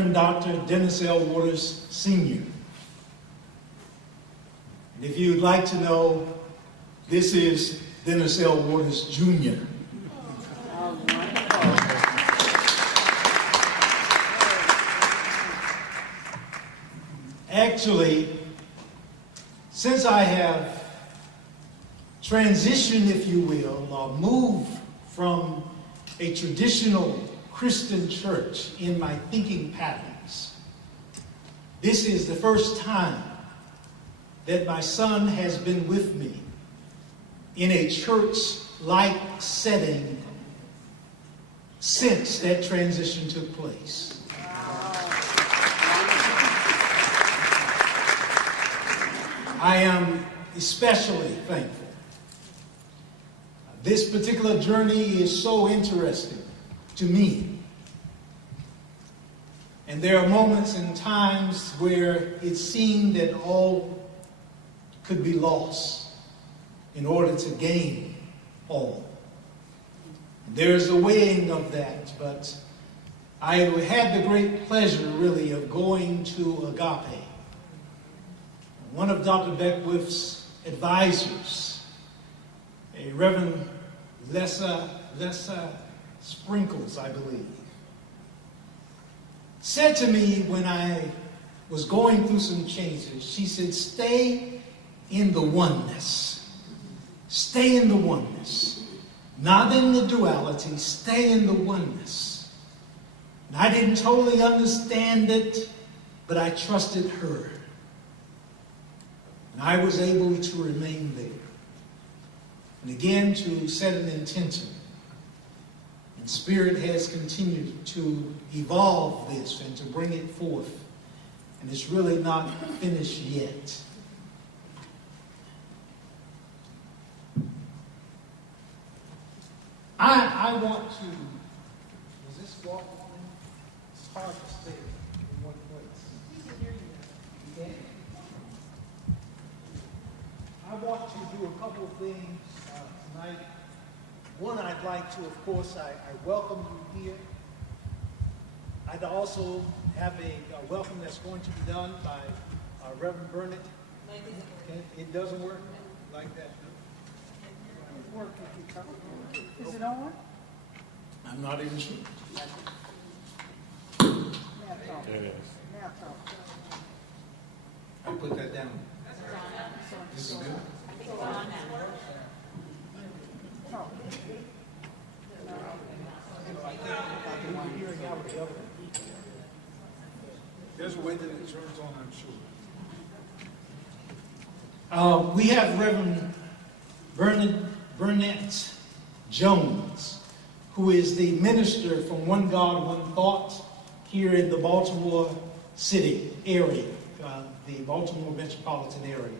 Reverend Dr. Dennis L. Waters, Sr. And if you'd like to know, this is Dennis L. Waters, Jr. Actually, since I have transitioned, if you will, or moved from a traditional Christian church in my thinking patterns, this is the first time that my son has been with me in a church-like setting since that transition took place. I am especially thankful. This particular journey is so interesting to me. And there are moments and times where it seemed that all could be lost in order to gain all. There's a weighing of that, but I had the great pleasure, really, of going to Agape. One of Dr. Beckwith's advisors, a Reverend Lessa Sprinkles, I believe, said to me when I was going through some changes, she said, stay in the oneness. Stay in the oneness. Not in the duality, stay in the oneness. And I didn't totally understand it, but I trusted her. And I was able to remain there. And again, to set an intention. And Spirit has continued to evolve this and to bring it forth. And it's really not finished yet. I want to, is this walk on? It's hard to stay in one place. We can hear you. Okay. I want to do a couple of things tonight. One, I'd like to, of course, I welcome you here. I'd also have a welcome that's going to be done by Reverend Burnett. Okay. It doesn't work like that. Is it on? I'm not even sure. There it is. I put that down. This is good. There's a way that it turns on, I'm sure. We have Reverend Burnett Jones, who is the minister from One God, One Thought here in the Baltimore City area, the Baltimore metropolitan area.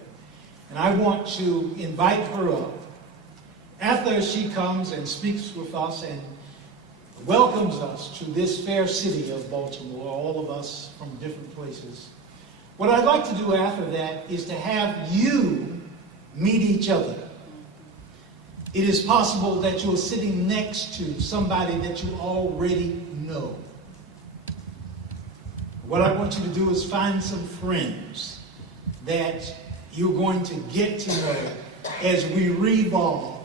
And I want to invite her up after she comes and speaks with us and welcomes us to this fair city of Baltimore, all of us from different places. What I'd like to do after that is to have you meet each other. It is possible that you're sitting next to somebody that you already know. What I want you to do is find some friends that you're going to get to know as we revolve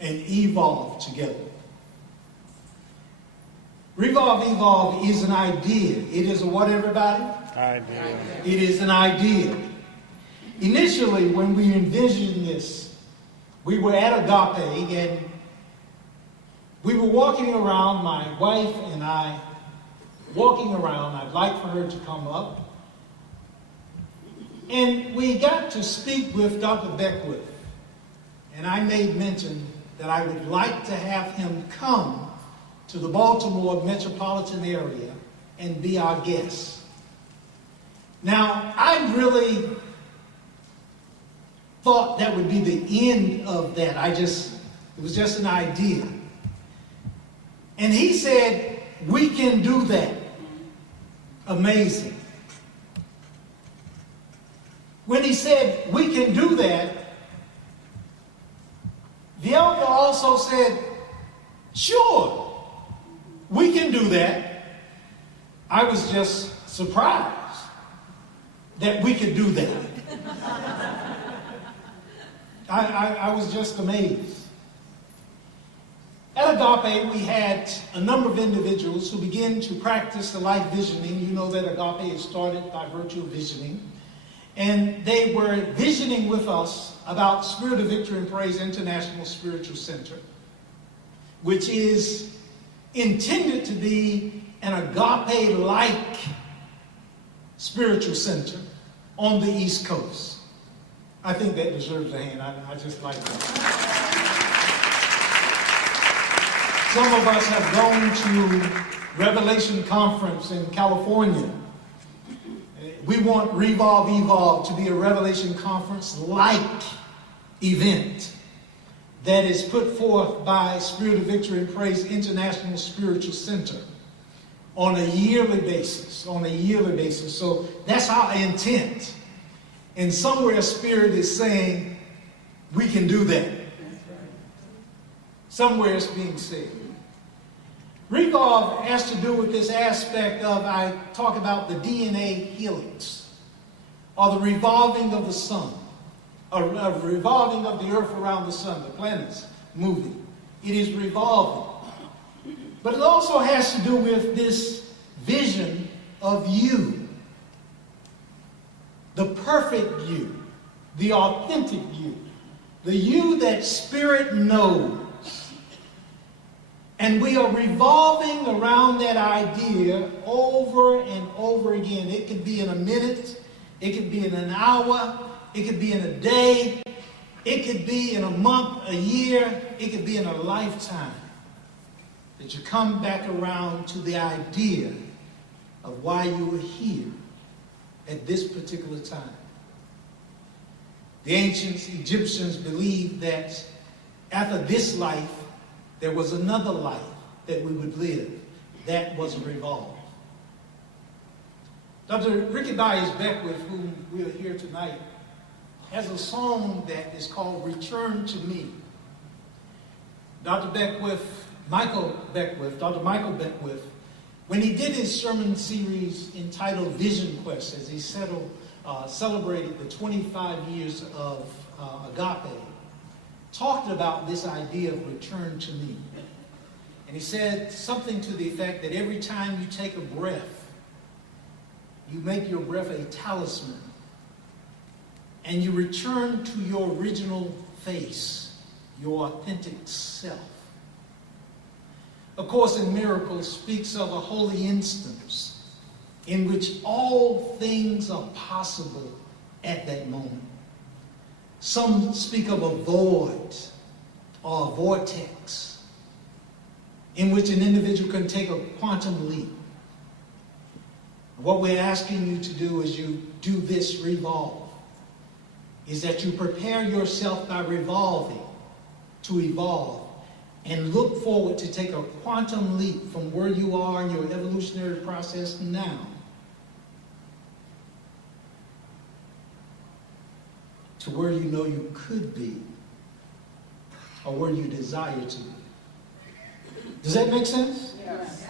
and evolve together. Revolve-Evolve is an idea. It is a what, everybody? Idea. It is an idea. Initially, when we envisioned this, we were at Agape and we were walking around, my wife and I, walking around. I'd like for her to come up. And we got to speak with Dr. Beckwith. And I made mention that I would like to have him come to the Baltimore metropolitan area and be our guest. Now, I really thought that would be the end of that. It was just an idea. And he said, we can do that. Amazing. When he said, we can do that, the elder also said, sure, we can do that. I was just surprised that we could do that. I was just amazed. At Agape, we had a number of individuals who began to practice the life visioning. You know that Agape is started by virtue of visioning. And they were visioning with us about Spirit of Victory and Praise International Spiritual Center, which is intended to be an Agape-like spiritual center on the East Coast. I think that deserves a hand. I just like that. Some of us have gone to Revelation Conference in California. We want Revolve-Evolve to be a Revelation Conference-like event that is put forth by Spirit of Victory and Praise International Spiritual Center on a yearly basis. So that's our intent. And somewhere Spirit is saying, we can do that. Somewhere it's being said. Revolve has to do with this aspect of, I talk about the DNA helix, or the revolving of the sun, or revolving of the earth around the sun, the planets moving. It is revolving. But it also has to do with this vision of you, the perfect you, the authentic you, the you that Spirit knows. And we are revolving around that idea over and over again. It could be in a minute, it could be in an hour, it could be in a day, it could be in a month, a year, it could be in a lifetime. That you come back around to the idea of why you are here at this particular time. The ancient Egyptians believed that after this life, there was another life that we would live. That was a revolve. Dr. Rickie Byars Beckwith, whom we are here tonight, has a song that is called Return to Me. Dr. Michael Beckwith, when he did his sermon series entitled Vision Quest, as he celebrated the 25 years of Agape, talked about this idea of return to me. And he said something to the effect that every time you take a breath, you make your breath a talisman, and you return to your original face, your authentic self. Of course, in Miracles speaks of a holy instance in which all things are possible at that moment. Some speak of a void or a vortex in which an individual can take a quantum leap. What we're asking you to do as you do this revolve is that you prepare yourself by revolving to evolve and look forward to take a quantum leap from where you are in your evolutionary process now to where you know you could be or where you desire to be. Does that make sense? Yes.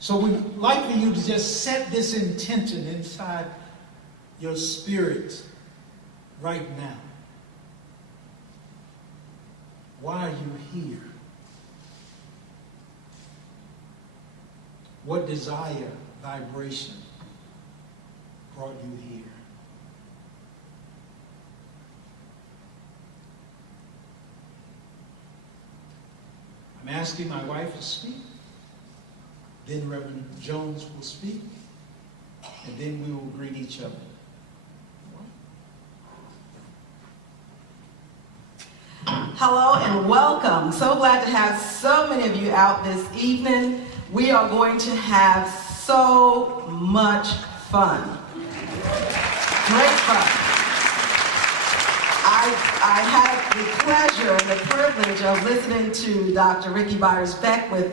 So we'd like for you to just set this intention inside your spirit right now. Why are you here? What desire, vibration brought you here? I'm asking my wife to speak. Then Reverend Jones will speak. And then we will greet each other. Hello and welcome. So glad to have so many of you out this evening. We are going to have so much fun. Great fun. I had the pleasure and the privilege of listening to Dr. Rickie Byars Beckwith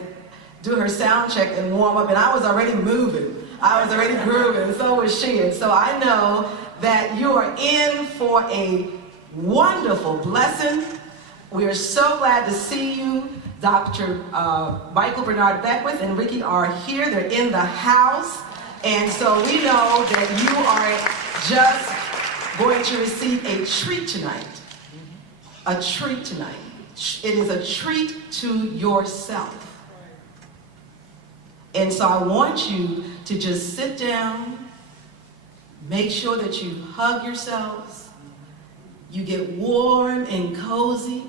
do her sound check and warm up, and I was already moving. I was already grooving, and so was she. And so I know that you are in for a wonderful blessing, We are so glad to see you. Dr. Michael Bernard Beckwith and Rickie are here. They're in the house. And so we know that you are just going to receive a treat tonight. A treat tonight. It is a treat to yourself. And so I want you to just sit down, make sure that you hug yourselves, you get warm and cozy,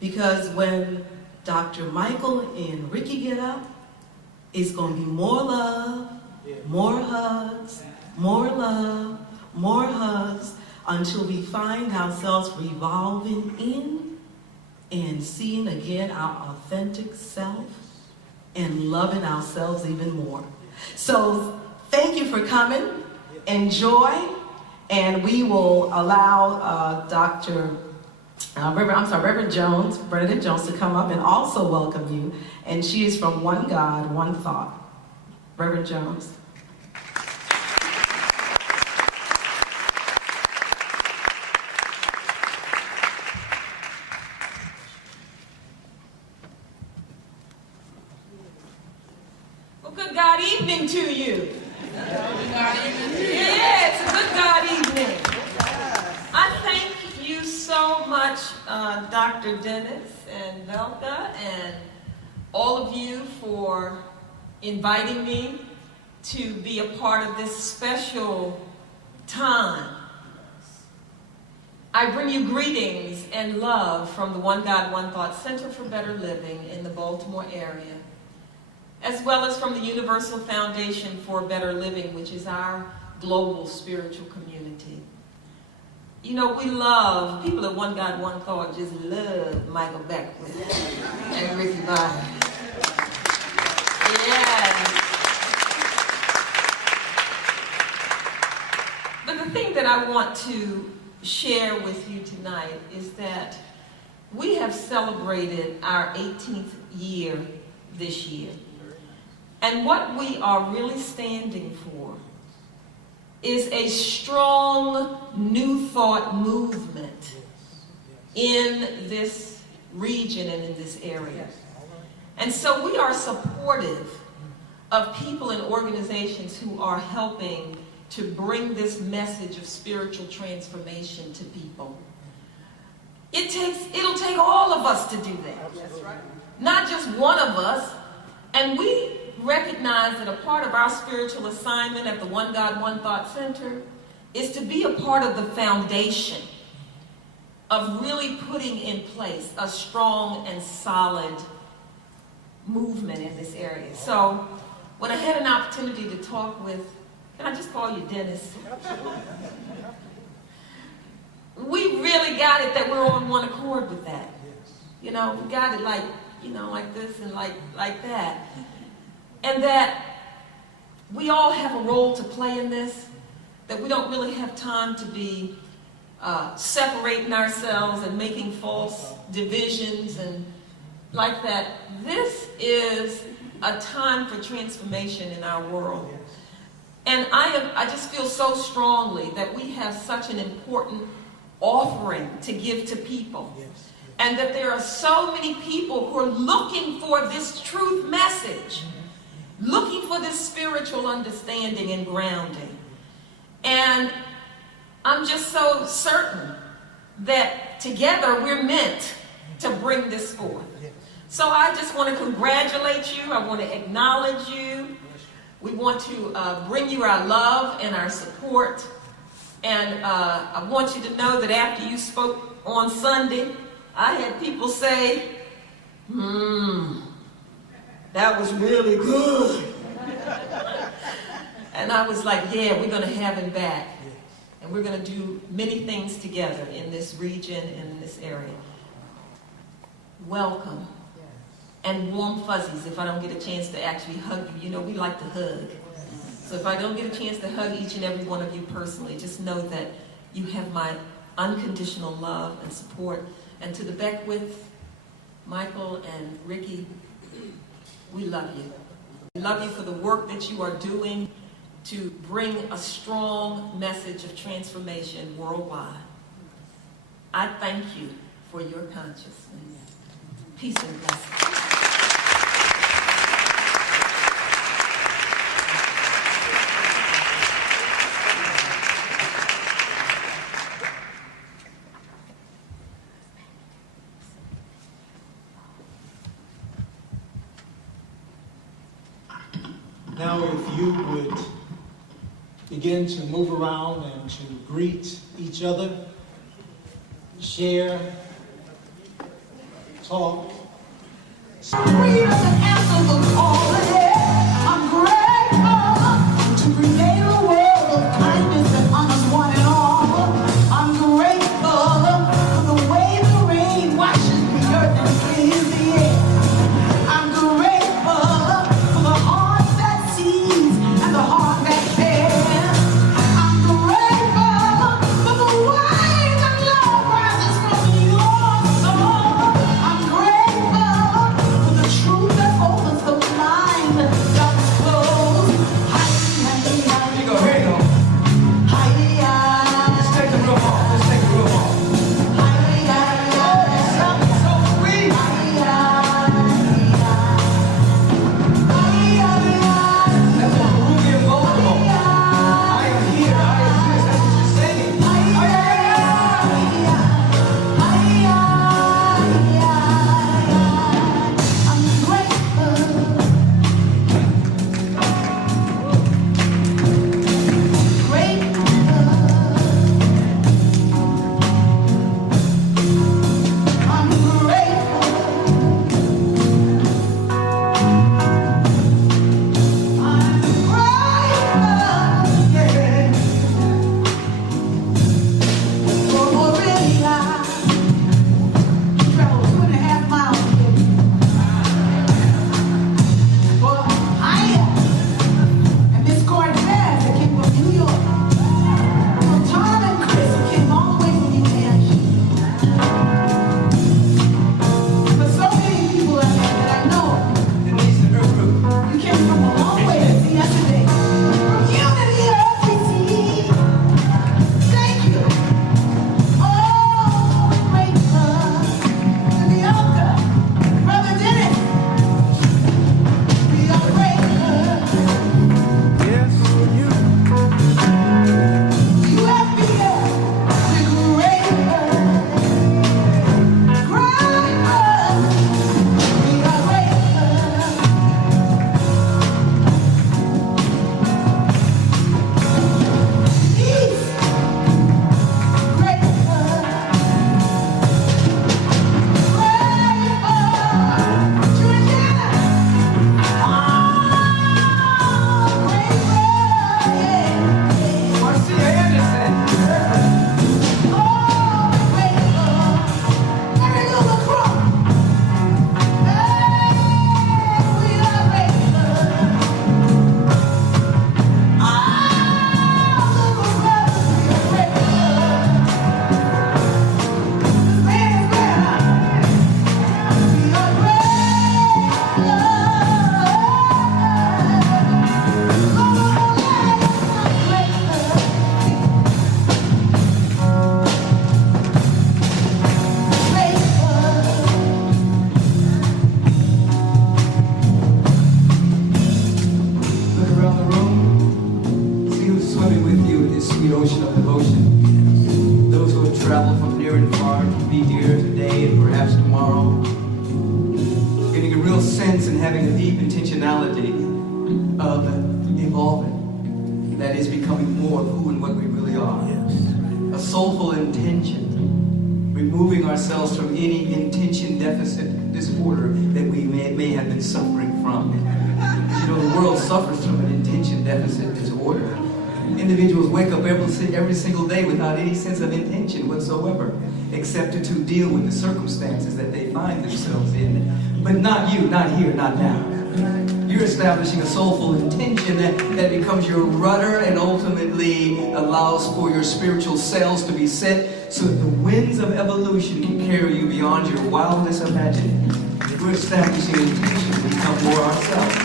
because when Dr. Michael and Rickie get up, it's going to be more love, more hugs, more love, more hugs, until we find ourselves revolving in and seeing again our authentic self and loving ourselves even more. So thank you for coming. Enjoy. And we will allow Reverend Jones, Bernadette Jones, to come up and also welcome you. And she is from One God, One Thought. Reverend Jones. Well, good God evening to you. Yeah, it's a good God evening. I thank you so much, Dr. Dennis and Velka, and all of you for inviting me to be a part of this special time. I bring you greetings and love from the One God, One Thought Center for Better Living in the Baltimore area, as well as from the Universal Foundation for Better Living, which is our global spiritual community. You know, we love, people at One God, One Thought just love Michael Beckwith and Rickie Byars. Yeah. But the thing that I want to share with you tonight is that we have celebrated our 18th year this year. And what we are really standing for is a strong new thought movement in this region and in this area. And so we are supportive of people and organizations who are helping to bring this message of spiritual transformation to people. It'll take all of us to do that. That's right. Not just one of us. And we recognize that a part of our spiritual assignment at the One God, One Thought Center is to be a part of the foundation of really putting in place a strong and solid movement in this area. So when I had an opportunity to talk with, can I just call you Dennis? We really got it that we're on one accord with that. You know, we got it like, you know, like this and like that. And that we all have a role to play in this, that we don't really have time to be separating ourselves and making false divisions and like that. This is a time for transformation in our world. And I just feel so strongly that we have such an important offering to give to people. And that there are so many people who are looking for this truth message, looking for this spiritual understanding and grounding. And I'm just so certain that together we're meant to bring this forth. So I just want to congratulate you. I want to acknowledge you. We want to bring you our love and our support. And I want you to know that after you spoke on Sunday, I had people say, that was really good. And I was like, yeah, we're going to have him back. And we're going to do many things together in this region and in this area. Welcome. And warm fuzzies if I don't get a chance to actually hug you. You know, we like to hug. So if I don't get a chance to hug each and every one of you personally, just know that you have my unconditional love and support. And to the Beckwith, Michael and Rickie, we love you. We love you for the work that you are doing to bring a strong message of transformation worldwide. I thank you for your consciousness. Peace and blessings. Now, if you would begin to move around and to greet each other, share, talk. Freedom and answer the call. I'm grateful to create a world of kindness that honors one and all. I'm grateful for the way the rain washes the earth and cleans the air. I'm grateful for the heart that sees and the heart that cares. I'm grateful for the way that love rises from your soul. I'm grateful for the truth that opens the blind that does close. Here you go, here you go. Let's take the room off. Let's take the room off. Something so sweet. That's a Peruvian vocal. I am here, I am this. That's what you're saying. I'm grateful. And Miss Cortez that came from New York. From Tom and Chris who came all the way from New Hampshire. For so many people out there that I know, Denise and her group. you came from a long way to see us today. From Unity RPC. Thank you. Oh, we're grateful to the elder, Brother Dennis. We are grateful. Yes, you. You have been we're grateful. Grateful. We are grateful. Peace. Grateful. Grateful. Georgiana. Grateful. Yeah. Marcia Anderson. Look around the room. See who's swimming with you in this sweet ocean of devotion. Those who have traveled from near and far to be here today and perhaps tomorrow. Getting a real sense and having a deep intentionality of evolving. That is becoming more of who and what we really are. A soulful intention. Removing ourselves from any intention deficit disorder that we may have been suffering from. You know, the world suffers from an intention deficit disorder. Individuals wake up every single day without any sense of intention whatsoever, except to deal with the circumstances that they find themselves in. But not you, not here, not now. You're establishing a soulful intention that becomes your rudder and ultimately allows for your spiritual sails to be set so that the winds of evolution can carry you beyond your wildest imagining. We're establishing an intention to become more ourselves.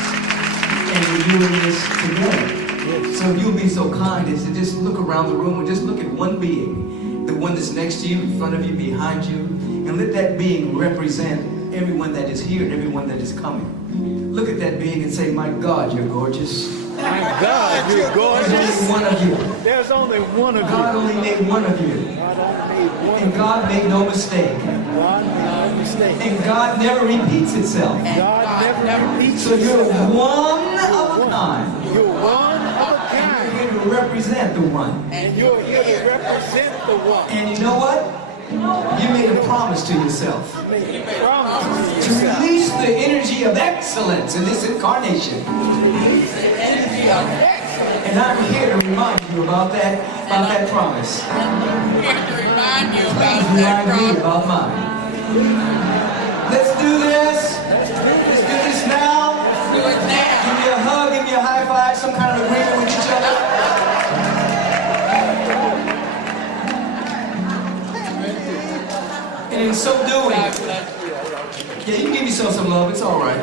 And we're doing this together. So if you'll be so kind as to just look around the room and just look at one being, the one that's next to you, in front of you, behind you, And let that being represent everyone that is here and everyone that is coming. Look at that being and say, my God, you're gorgeous. My God, you're gorgeous. There's only one of you. There's only one of you. God only made one of you. And God made no mistake. God made no mistake. And God never repeats itself. God never repeats So you're itself. one of a kind. You're one of a You're kind. here to represent the one. And you're here to represent the one. And you know what? You made a promise to yourself. Make a promise to To yourself. release the energy of excellence in this incarnation. And I'm here to remind you about that promise. To remind you Please about remind that me promise. about mine. Let's do this. Let's do this now. Do it now. Give me a hug, give me a high five, some kind of agreement with each other. And in so doing, God bless you. yeah, you can give yourself some love, it's all right.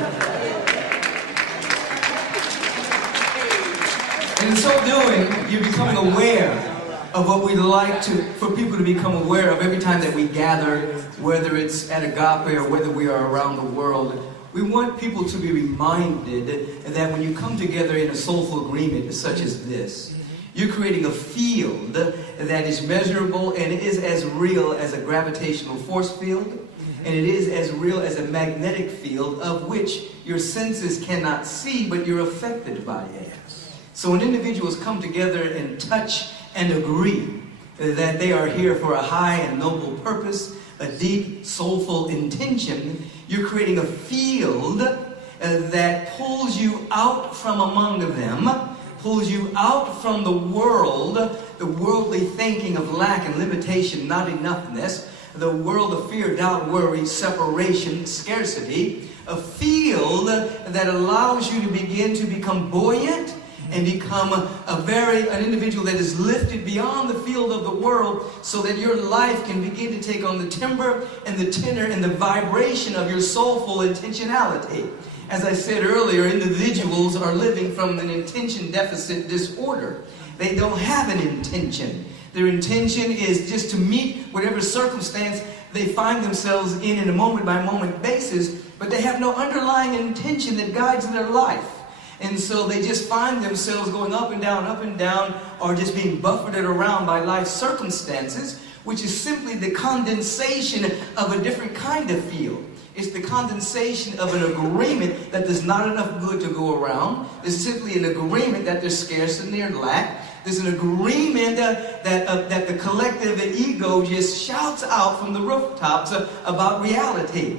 And in so doing, you're becoming aware of what we'd like for people to become aware of every time that we gather, whether it's at Agape or whether we are around the world. We want people to be reminded that when you come together in a soulful agreement such as this, you're creating a field that is measurable and is as real as a gravitational force field, and it is as real as a magnetic field of which your senses cannot see, but you're affected by it. So when individuals come together and touch and agree that they are here for a high and noble purpose, a deep, soulful intention, you're creating a field that pulls you out from among them, pulls you out from the world, the worldly thinking of lack and limitation, not enoughness, the world of fear, doubt, worry, separation, scarcity, a field that allows you to begin to become buoyant and become an individual that is lifted beyond the field of the world so that your life can begin to take on the timbre and the tenor and the vibration of your soulful intentionality. As I said earlier, individuals are living from an intention deficit disorder. They don't have an intention. Their intention is just to meet whatever circumstance they find themselves in a moment-by-moment basis, but they have no underlying intention that guides their life. And so they just find themselves going up and down, or just being buffeted around by life circumstances, which is simply the condensation of a different kind of field. It's the condensation of an agreement that there's not enough good to go around. There's simply an agreement that there's scarcity and lack. There's an agreement that the collective ego just shouts out from the rooftops about reality.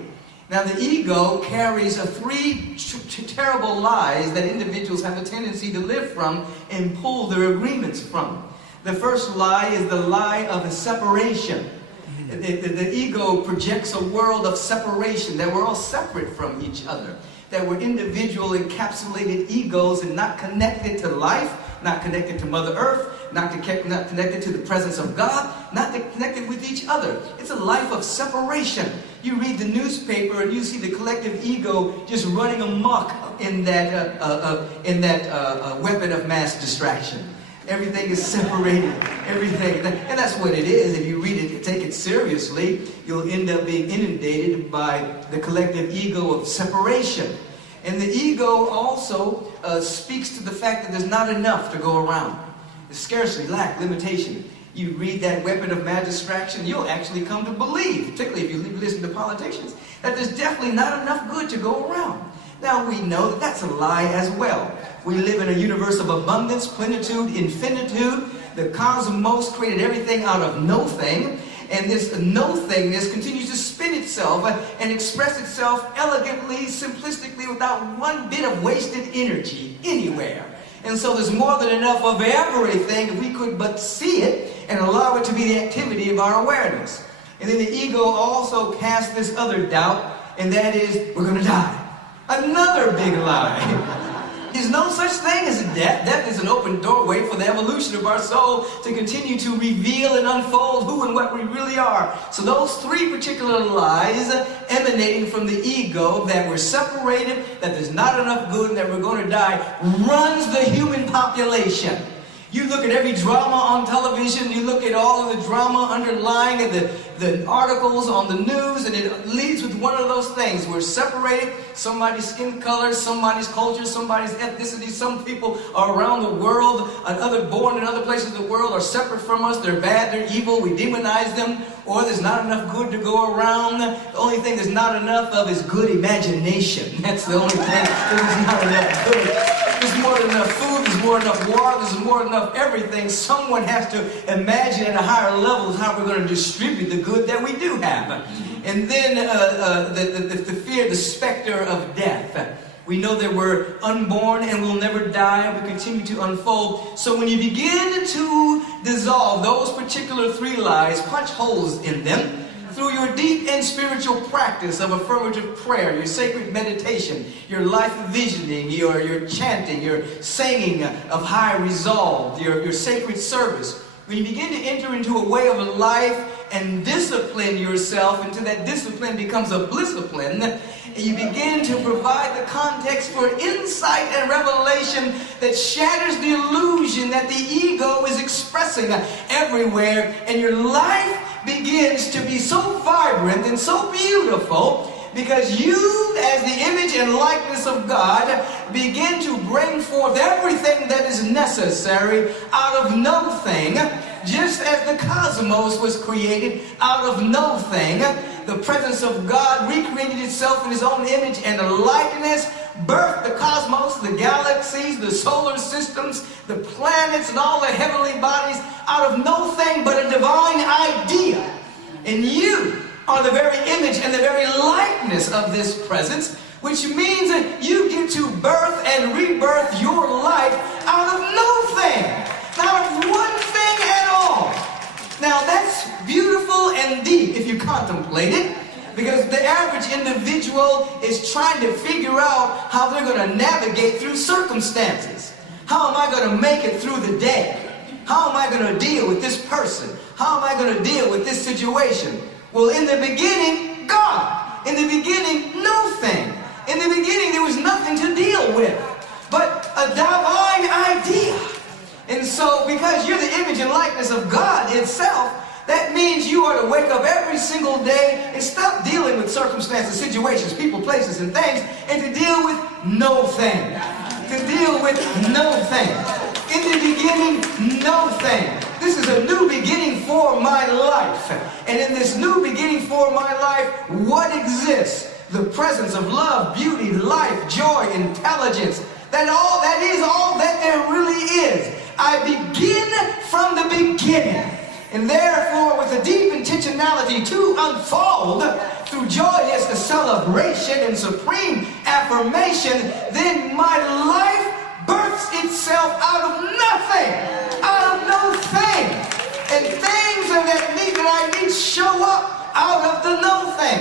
Now the ego carries three terrible lies that individuals have a tendency to live from and pull their agreements from. The first lie is the lie of separation. The ego projects a world of separation, that we're all separate from each other, that we're individual encapsulated egos and not connected to life, not connected to Mother Earth, not connected to the presence of God, not connected with each other. It's a life of separation. You read the newspaper and you see the collective ego just running amok in that weapon of mass distraction. Everything is separated, everything. And that's what it is. If you read it, take it seriously, you'll end up being inundated by the collective ego of separation. And the ego also speaks to the fact that there's not enough to go around. There's scarcity, lack, limitation. You read that weapon of mass distraction, you'll actually come to believe, particularly if you listen to politicians, that there's definitely not enough good to go around. Now we know that that's a lie as well. We live in a universe of abundance, plenitude, infinitude. The cosmos created everything out of no thing. And this no-thingness continues to spin itself and express itself elegantly, simplistically, without one bit of wasted energy anywhere. And so there's more than enough of everything if we could but see it and allow it to be the activity of our awareness. And then the ego also casts this other doubt, and that is, we're going to die. Another big lie. There's no such thing as death. Death is an open doorway for the evolution of our soul to continue to reveal and unfold who and what we really are. So those three particular lies emanating from the ego, that we're separated, that there's not enough good, and that we're going to die, runs the human population. You look at every drama on television, you look at all of the drama underlying and the articles on the news, and it leads with one of those things. We're separated, somebody's skin color, somebody's culture, somebody's ethnicity. Some people are around the world, born in other places of the world are separate from us. They're bad, they're evil, we demonize them, or there's not enough good to go around. The only thing there's not enough of is good imagination. That's the only thing there's not enough good. There's more than enough food, there's more than enough water, there's more than enough everything. Someone has to imagine at a higher level how we're going to distribute the good that we do have. And then the fear, the specter of death. We know that we're unborn and we'll never die, and we continue to unfold. So when you begin to dissolve those particular three lies, punch holes in them, through your deep and spiritual practice of affirmative prayer, your sacred meditation, your life visioning, your chanting, your singing of high resolve, your sacred service, when you begin to enter into a way of life and discipline yourself until that discipline becomes a blisscipline, and you begin to provide the context for insight and revelation that shatters the illusion that the ego is expressing everywhere, and your life begins to be so vibrant and so beautiful because you, as the image and likeness of God, begin to bring forth everything that is necessary out of nothing, just as the cosmos was created out of nothing. The presence of God recreated itself in his own image and likeness, birthed the cosmos, the galaxies, the solar systems, the planets, and all the heavenly bodies out of nothing but a divine idea. And you are the very image and the very likeness of this presence, which means that you get to birth and rebirth your life out of nothing, not of one thing at all. Now that's beautiful and deep if you contemplate it, because the average individual is trying to figure out how they're going to navigate through circumstances. How am I going to make it through the day? How am I going to deal with this person? How am I going to deal with this situation? Well, in the beginning, God. In the beginning, nothing. In the beginning, there was nothing to deal with but a divine idea. And so, because you're the image and likeness of God itself, that means you are to wake up every single day and stop dealing with circumstances, situations, people, places, and things, and to deal with nothing. To deal with nothing. In the beginning, nothing. This is a new beginning for my life. And in this new beginning for my life, what exists? The presence of love, beauty, life, joy, intelligence. That is all that there really is. I begin from the beginning. And therefore, with a deep intentionality to unfold through joyous celebration and supreme affirmation, then my life births itself out of nothing, out of no thing. And things that I need show up out of the nothing.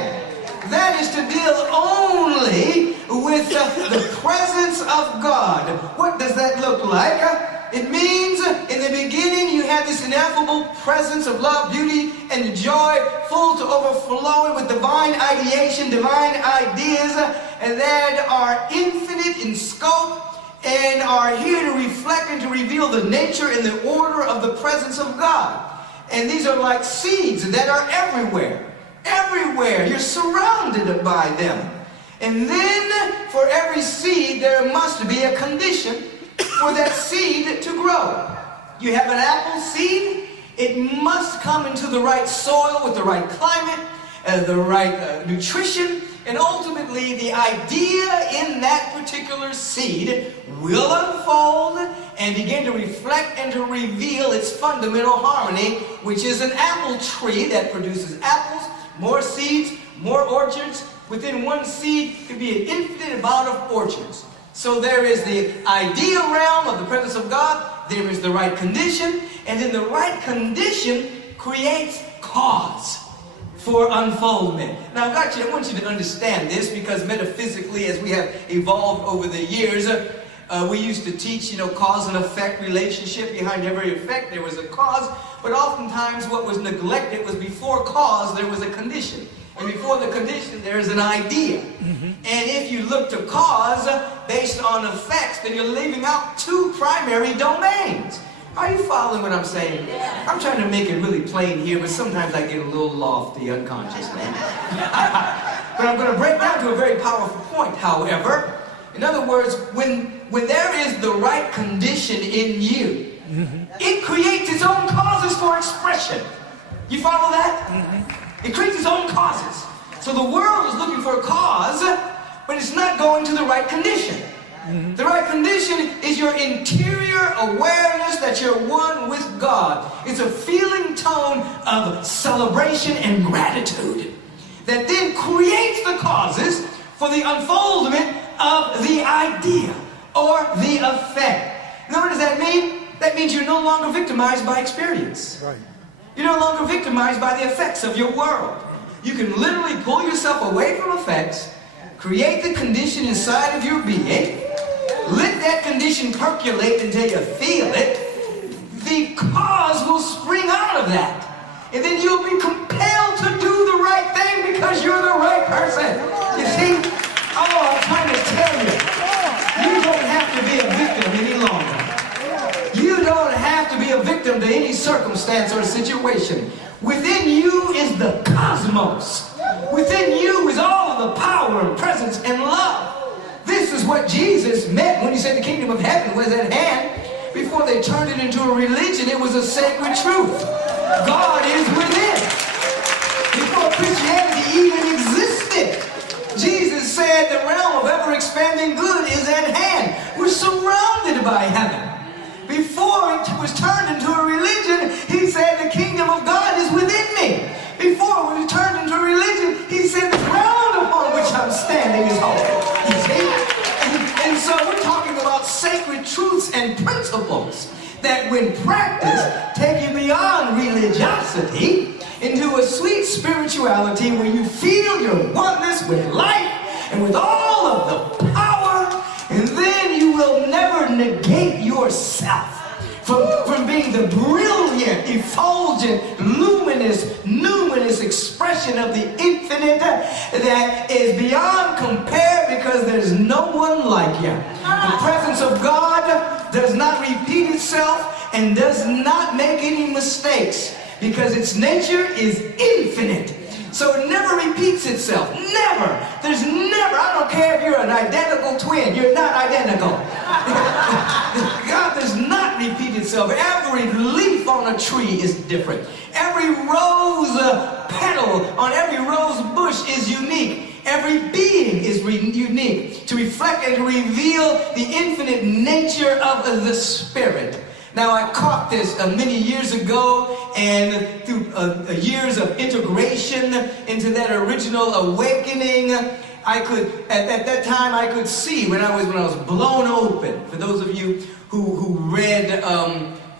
That is to deal only with the presence of God. What does that look like? It means in the beginning you had this ineffable presence of love, beauty, and joy, full to overflowing with divine ideation, divine ideas, and that are infinite in scope and are here to reflect and to reveal the nature and the order of the presence of God. And these are like seeds that are everywhere. Everywhere. You're surrounded by them. And then for every seed there must be a condition for that seed to grow. You have an apple seed, it must come into the right soil with the right climate, the right nutrition, and ultimately the idea in that particular seed will unfold and begin to reflect and to reveal its fundamental harmony, which is an apple tree that produces apples, more seeds, more orchards. Within one seed could be an infinite amount of orchards. So there is the idea realm of the presence of God, there is the right condition, and then the right condition creates cause for unfoldment. Now I want you to understand this, because metaphysically, as we have evolved over the years, we used to teach, cause and effect relationship. Behind every effect there was a cause, but oftentimes what was neglected was before cause there was a condition. And before the condition, there is an idea. And if you look to cause based on effects, then you're leaving out two primary domains. Are you following what I'm saying? I'm trying to make it really plain here, but sometimes I get a little lofty unconsciously. But I'm going to break down to a very powerful point, however. In other words, when there is the right condition in you, it creates its own causes for expression. You follow that? It creates its own causes. So the world is looking for a cause, but it's not going to the right condition. The right condition is your interior awareness that you're one with God. It's a feeling tone of celebration and gratitude that then creates the causes for the unfoldment of the idea or the effect. Now, what does that mean? That means you're no longer victimized by experience. Right. You're no longer victimized by the effects of your world. You can literally pull yourself away from effects, create the condition inside of your being, let that condition percolate until you feel it. The cause will spring out of that. And then you'll be compelled to do the right thing because you're the right person. You see? Oh, I'm trying to tell you. You don't have to be a victim any longer. You don't have to be a victim to any circumstance or situation. Within you is the cosmos. Within you is all of the power and presence and love. This is what Jesus meant when he said the kingdom of heaven was at hand. Before they turned it into a religion, it was a sacred truth. God is within. Before Christianity even existed, Jesus said the realm of ever-expanding good is at hand. We're surrounded by heaven. Before it was turned into a religion, he said the kingdom of God is within me. Before it was turned into a religion, he said the ground upon which I'm standing is holy. You see? And so we're talking about sacred truths and principles that when practiced take you beyond religiosity into a sweet spirituality where you feel your oneness with life and with all of the power, and then you will never negate yourself from being the brilliant, effulgent, luminous, numinous expression of the infinite that is beyond compare because there's no one like you. The presence of God does not repeat itself and does not make any mistakes because its nature is infinite. So it never repeats itself. Never. There's never. I don't care if you're an identical twin. You're not identical. God does not repeat itself. Every leaf on a tree is different. Every rose petal on every rose bush is unique. Every being is unique to reflect and to reveal the infinite nature of the Spirit. Now, I caught this many years ago, and through years of integration into that original awakening, at that time, I could see when I was blown open. For those of you who read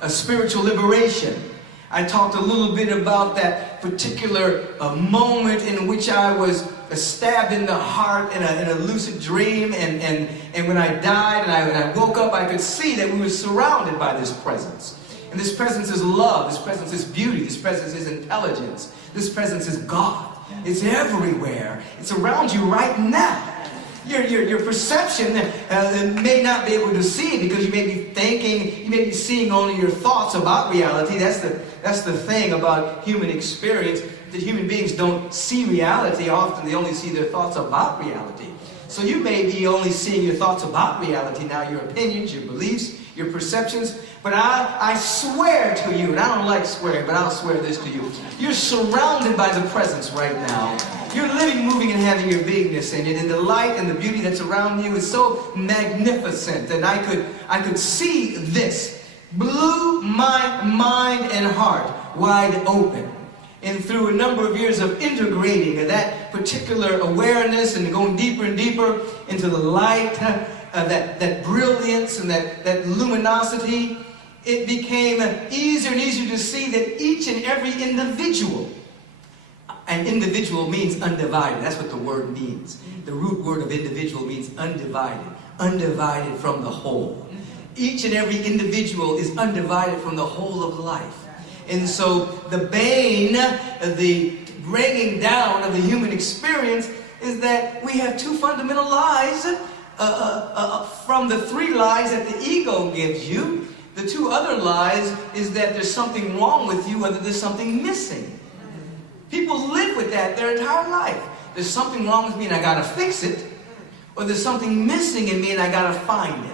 A Spiritual Liberation, I talked a little bit about that particular moment in which I was stabbed in the heart in a lucid dream, and when I died and I woke up, I could see that we were surrounded by this presence. And this presence is love, this presence is beauty, this presence is intelligence, this presence is God. It's everywhere. It's around you right now. Your perception may not be able to see it because you may be thinking, you may be seeing only your thoughts about reality. That's the thing about human experience. That human beings don't see reality. Often they only see their thoughts about reality. So you may be only seeing your thoughts about reality now, your opinions, your beliefs, your perceptions. But I swear to you, and I don't like swearing, but I'll swear this to you. You're surrounded by the presence right now. You're living, moving, and having your beingness in it. And the light and the beauty that's around you is so magnificent. And I could see this. Blew my mind and heart wide open. And through a number of years of integrating that particular awareness and going deeper and deeper into the light, that brilliance and that luminosity, it became easier and easier to see that each and every individual, and individual means undivided. That's what the word means. The root word of individual means undivided. Undivided from the whole. Each and every individual is undivided from the whole of life. And so the bane, the bringing down of the human experience is that we have two fundamental lies from the three lies that the ego gives you. The two other lies is that there's something wrong with you or that there's something missing. People live with that their entire life. There's something wrong with me and I gotta fix it, or there's something missing in me and I gotta find it.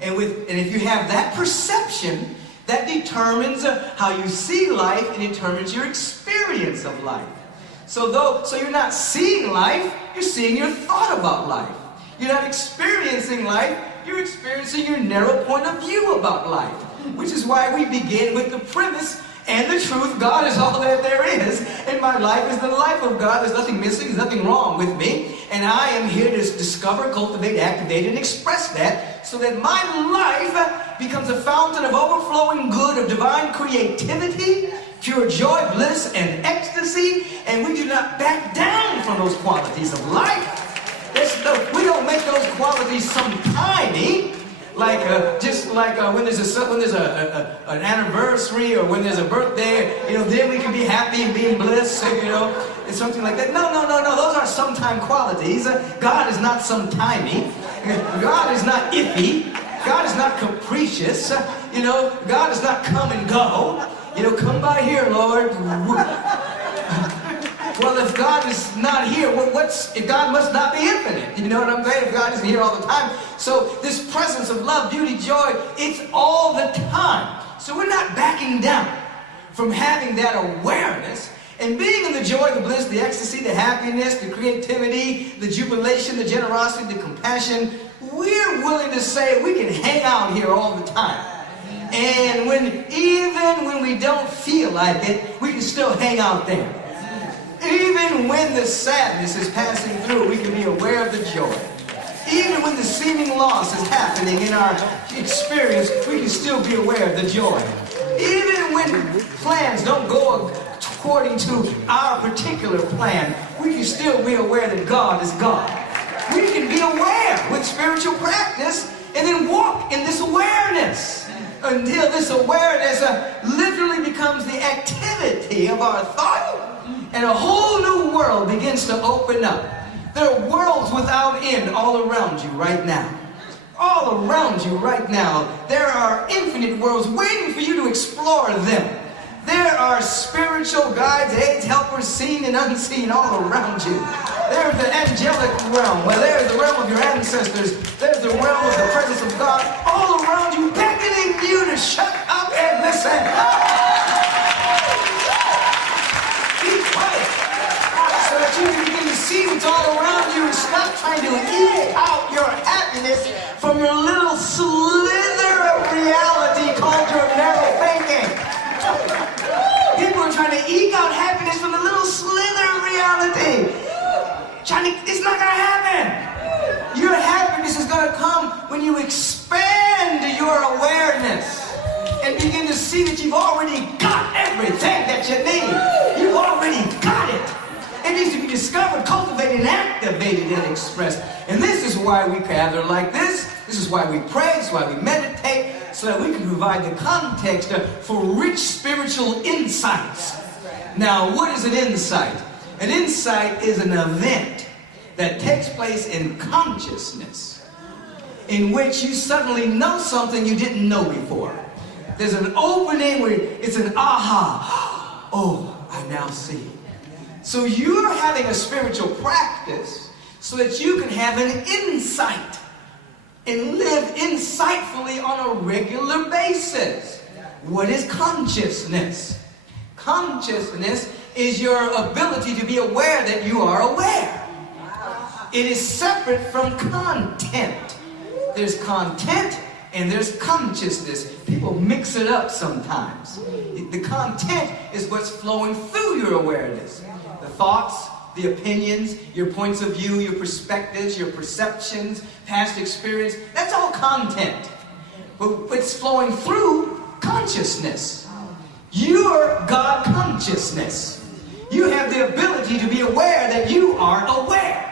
And if you have that perception, that determines how you see life and determines your experience of life. So you're not seeing life, you're seeing your thought about life. You're not experiencing life, you're experiencing your narrow point of view about life. Which is why we begin with the premise and the truth: God is all that there is, and my life is the life of God. There's nothing missing, there's nothing wrong with me, and I am here to discover, cultivate, activate, and express that, so that my life becomes a fountain of overflowing good, of divine creativity, pure joy, bliss, and ecstasy, and we do not back down from those qualities of life. We don't make those qualities sometimey, just like when there's an anniversary or when there's a birthday, then we can be happy and be in bliss, and something like that. No, those are sometime qualities. God is not sometimey. God is not iffy. God is not capricious. God does not come and go. Come by here, Lord. Well, if God is not here, if God must not be infinite. You know what I'm saying? If God isn't here all the time. So this presence of love, beauty, joy, it's all the time. So we're not backing down from having that awareness and being in the joy, the bliss, the ecstasy, the happiness, the creativity, the jubilation, the generosity, the compassion. We're willing to say we can hang out here all the time. And even when we don't feel like it, we can still hang out there. Even when the sadness is passing through, we can be aware of the joy. Even when the seeming loss is happening in our experience, we can still be aware of the joy. Even when plans don't go according to our particular plan, we can still be aware that God is God. We can be aware with spiritual practice and then walk in this awareness until this awareness literally becomes the activity of our thought. And a whole new world begins to open up. There are worlds without end all around you right now. All around you right now. There are infinite worlds waiting for you to explore them. There are spiritual guides, aids, helpers, seen and unseen all around you. There's the angelic realm, where there's the realm of your ancestors. There's the realm of the presence of God all around you, beckoning you to shut up and listen. So that you can begin to see what's all around you and stop trying to eke out your happiness from your little slither of reality called your narrow thinking. People are trying to eke out happiness from the little slither of reality. It's not going to happen. Your happiness is going to come when you expand your awareness and begin to see that you've already got everything that you need. You've already got it. It needs to be discovered, cultivated, and activated and expressed. And this is why we gather like this. This is why we pray. This is why we meditate, so that we can provide the context for rich spiritual insights. Now, what is an insight? An insight is an event that takes place in consciousness, in which you suddenly know something you didn't know before. There's an opening where it's an aha. Oh, I now see. So you're having a spiritual practice so that you can have an insight and live insightfully on a regular basis. What is consciousness? Consciousness is your ability to be aware that you are aware. It is separate from content. There's content and there's consciousness. People mix it up sometimes. The content is what's flowing through your awareness. The thoughts, the opinions, your points of view, your perspectives, your perceptions, past experience, that's all content. But it's flowing through consciousness. You're God consciousness. You have the ability to be aware that you are aware.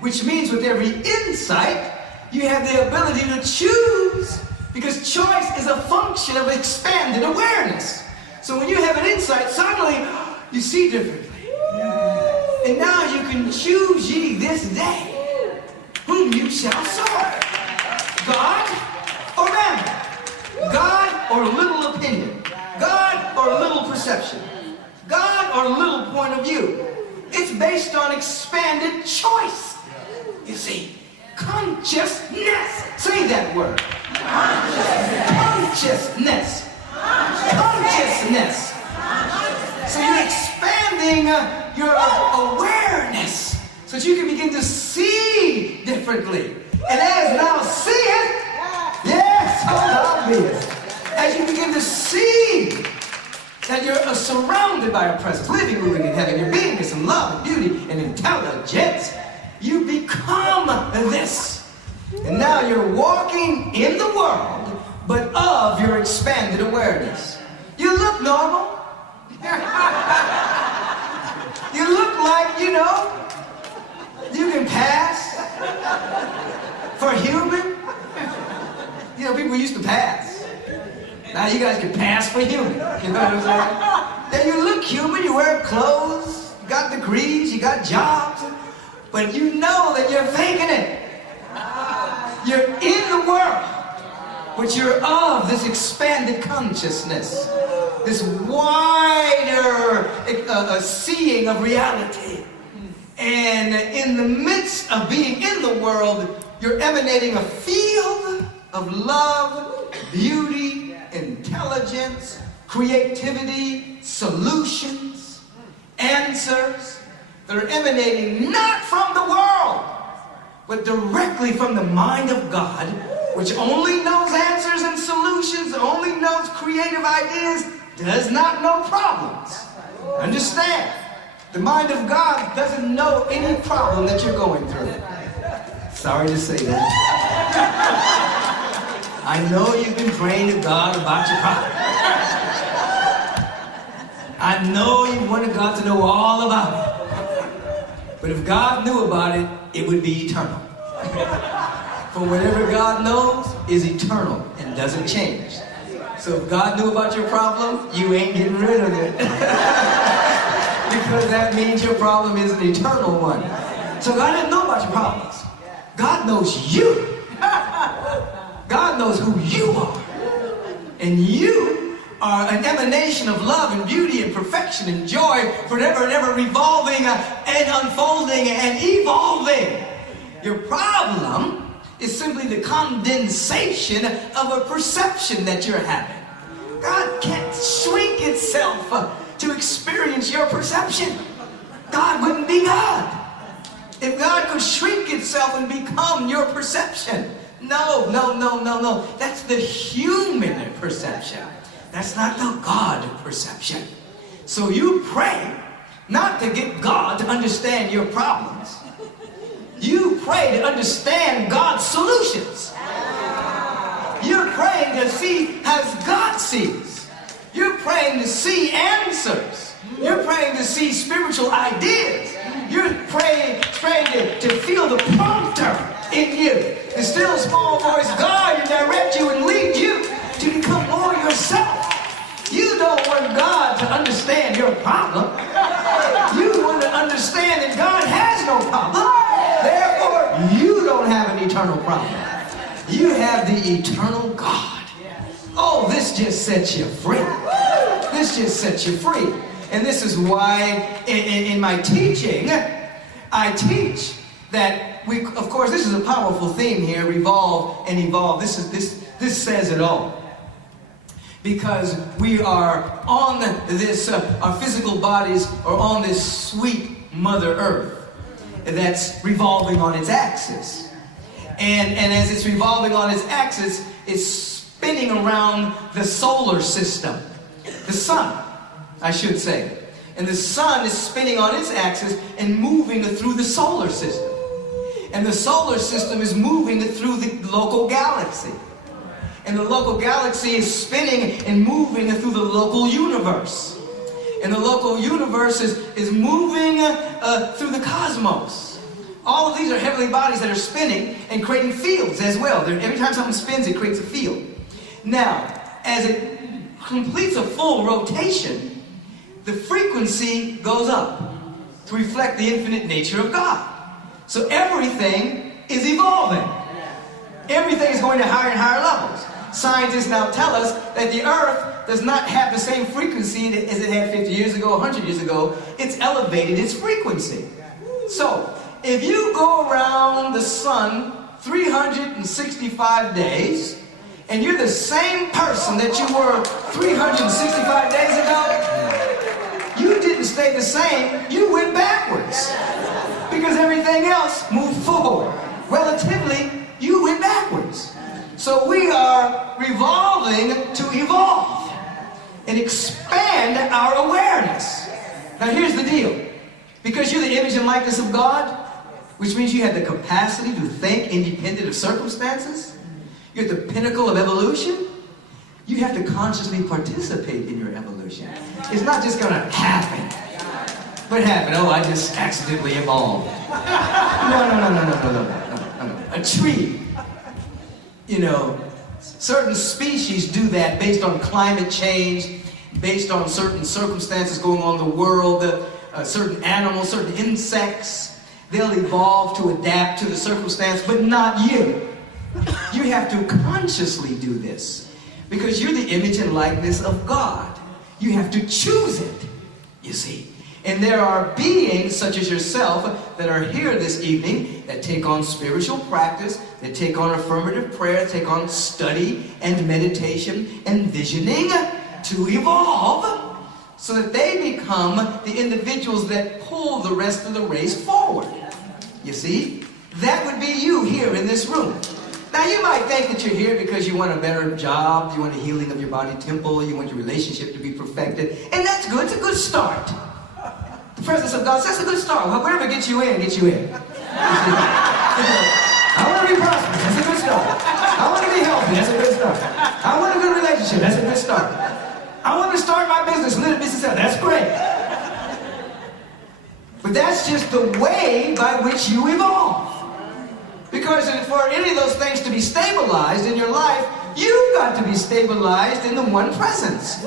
Which means with every insight, you have the ability to choose, because choice is a function of expanded awareness. So when you have an insight, suddenly you see differently. And now you can choose ye this day whom you shall serve. God or mammon. God or little opinion. God or little perception. God or little point of view. It's based on expanded choice. You see, consciousness. Say that word. Consciousness. Consciousness. So you're expanding your awareness so that you can begin to see differently. And as thou seest, yes, so thou beest. As you begin to see that you're surrounded by a presence, living, moving, and having your beingness and love and beauty and intelligence, you become this. And now you're walking in the world, but of your expanded awareness. You look normal. You look like, you know, you can pass for human. You know, people used to pass. Now you guys can pass for human. You know what I'm saying? Then you look human, you wear clothes, you got degrees, you got jobs, but you know that you're faking it. You're in the world, but you're of this expanded consciousness, this wider seeing of reality. And in the midst of being in the world, you're emanating a field of love, beauty, intelligence, creativity, solutions, answers that are emanating not from the world, but directly from the mind of God, which only knows answers and solutions, only knows creative ideas, does not know problems. Understand, the mind of God doesn't know any problem that you're going through. Sorry to say that. I know you've been praying to God about your problem. I know you wanted God to know all about it. But if God knew about it, it would be eternal. For whatever God knows is eternal and doesn't change. So if God knew about your problem, you ain't getting rid of it. Because that means your problem is an eternal one. So God didn't know about your problems. God knows you. God knows who you are. And you are an emanation of love and beauty and perfection and joy, forever and ever revolving and unfolding and evolving. Your problem is simply the condensation of a perception that you're having. God can't shrink itself to experience your perception. God wouldn't be God. If God could shrink itself and become your perception. No. That's the human perception. That's not the God perception. So you pray not to get God to understand your problems. You pray to understand God's solutions. You're praying to see as God sees. You're praying to see answers. You're praying to see spiritual ideas. You're praying to feel the prompter in you. The still small voice God to direct you and lead you to become more yourself. You don't want God to understand your problem. You want to understand that God has no problem. Therefore, you don't have an eternal problem. You have the eternal God. Oh, this just sets you free. This just sets you free. And this is why in my teaching, I teach that of course, this is a powerful theme here, revolve and evolve. This says it all. Because we are on this, our physical bodies are on this sweet Mother Earth that's revolving on its axis. And as it's revolving on its axis, it's spinning around the solar system. The sun, I should say. And the sun is spinning on its axis and moving through the solar system. And the solar system is moving through the local galaxy. And the local galaxy is spinning and moving through the local universe. And the local universe is moving through the cosmos. All of these are heavenly bodies that are spinning and creating fields as well. Every time something spins, it creates a field. Now, as it completes a full rotation, the frequency goes up to reflect the infinite nature of God. So everything is evolving. Everything is going to higher and higher levels. scientists now tell us that the Earth does not have the same frequency as it had 50 years ago, 100 years ago. It's elevated its frequency. So, if you go around the sun 365 days, and you're the same person that you were 365 days ago, you didn't stay the same, you went backwards. Because everything else moved forward. Relatively, you went backwards. So we are revolving to evolve and expand our awareness. Now here's the deal. Because you're the image and likeness of God, which means you have the capacity to think independent of circumstances, you're at the pinnacle of evolution, you have to consciously participate in your evolution. It's not just going to happen. What happened? Oh, I just accidentally evolved. No. A tree. You know, certain species do that based on climate change, based on certain circumstances going on in the world, certain animals, certain insects. They'll evolve to adapt to the circumstance, but not you. You have to consciously do this because you're the image and likeness of God. You have to choose it, you see. And there are beings such as yourself that are here this evening that take on spiritual practice, that take on affirmative prayer, take on study and meditation and visioning to evolve so that they become the individuals that pull the rest of the race forward. You see? That would be you here in this room. Now you might think that you're here because you want a better job, you want a healing of your body temple, you want your relationship to be perfected, and that's good, it's a good start. The presence of God, that's a good start. Whatever gets you in, gets you in. I want to be prosperous, that's a good start. I want to be healthy, that's a good start. I want a good relationship, that's a good start. I want to start my business, live business out, that's great. But that's just the way by which you evolve. Because for any of those things to be stabilized in your life, you've got to be stabilized in the one presence.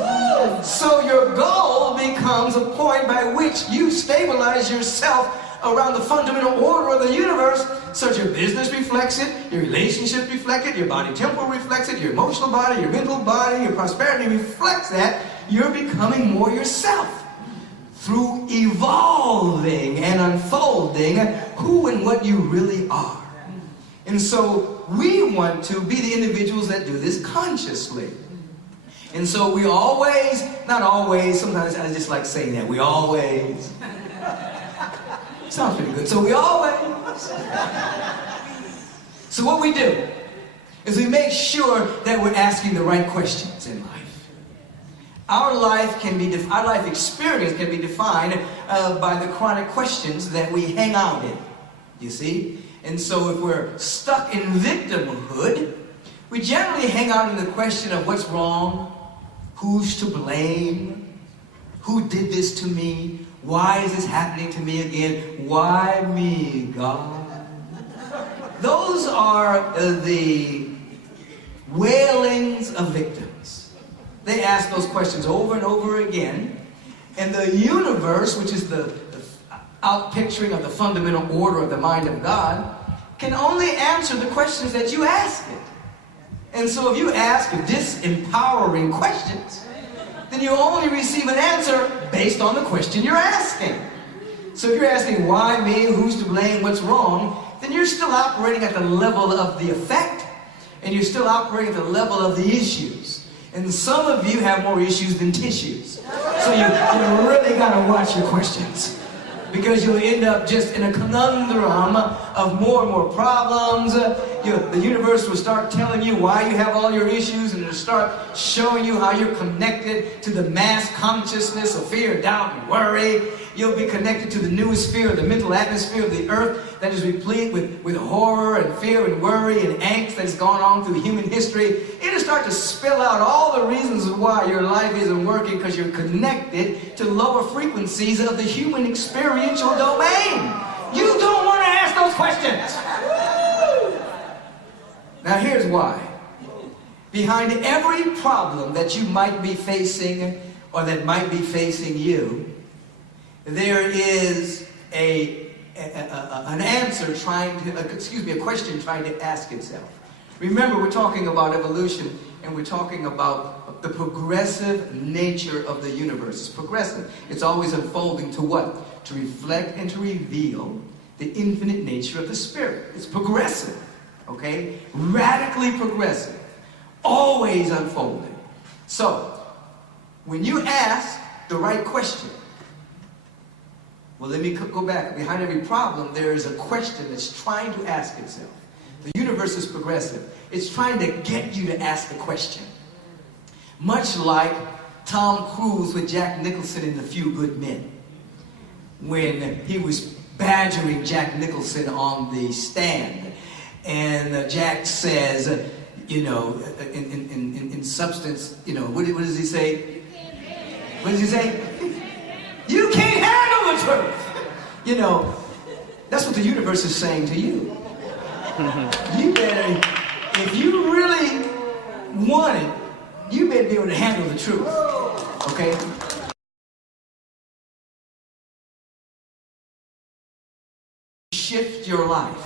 So your goal becomes a point by which you stabilize yourself around the fundamental order of the universe, so that your business reflects it, your relationship reflects it, your body temple reflects it, your emotional body, your mental body, your prosperity reflects that. You're becoming more yourself through evolving and unfolding who and what you really are. And so we want to be the individuals that do this consciously. And so we always, not always, sometimes I just like saying that, we always. Sounds pretty good. So we always. So what we do is we make sure that we're asking the right questions in life. Our life experience can be defined by the chronic questions that we hang out in. You see? And so if we're stuck in victimhood, we generally hang out in the question of what's wrong, who's to blame, who did this to me, why is this happening to me again, why me, God? Those are the wailings of victims. They ask those questions over and over again, and the universe, which is the outpicturing of the fundamental order of the mind of God, can only answer the questions that you ask it. And so if you ask disempowering questions, then you only receive an answer based on the question you're asking. So if you're asking why me, who's to blame, what's wrong, then you're still operating at the level of the effect, and you're still operating at the level of the issues. And some of you have more issues than tissues. So you really got to watch your questions. Because you'll end up just in a conundrum of more and more problems. The universe will start telling you why you have all your issues, and it'll start showing you how you're connected to the mass consciousness of fear, doubt, and worry. You'll be connected to the noosphere, the mental atmosphere of the earth that is replete with horror and fear and worry and angst that has gone on through human history. It'll start to spill out all the reasons why your life isn't working, because you're connected to lower frequencies of the human experiential domain. You don't want to ask those questions. Now here's why. Behind every problem that you might be facing or that might be facing you, there is an answer a question trying to ask itself. Remember, we're talking about evolution. and we're talking about the progressive nature of the universe. It's progressive. It's always unfolding to what? To reflect and to reveal the infinite nature of the Spirit. It's progressive, okay? Radically progressive. Always unfolding. So, when you ask the right question, well, let me go back. Behind every problem, there is a question that's trying to ask itself. The universe is progressive. It's trying to get you to ask the question. Much like Tom Cruise with Jack Nicholson in The Few Good Men. When he was badgering Jack Nicholson on the stand. And Jack says, you know, in substance, you know, what does he say? What does he say? You can't handle the truth. You know, that's what the universe is saying to you. You better, if you really want it, you better be able to handle the truth. Okay? Shift your life.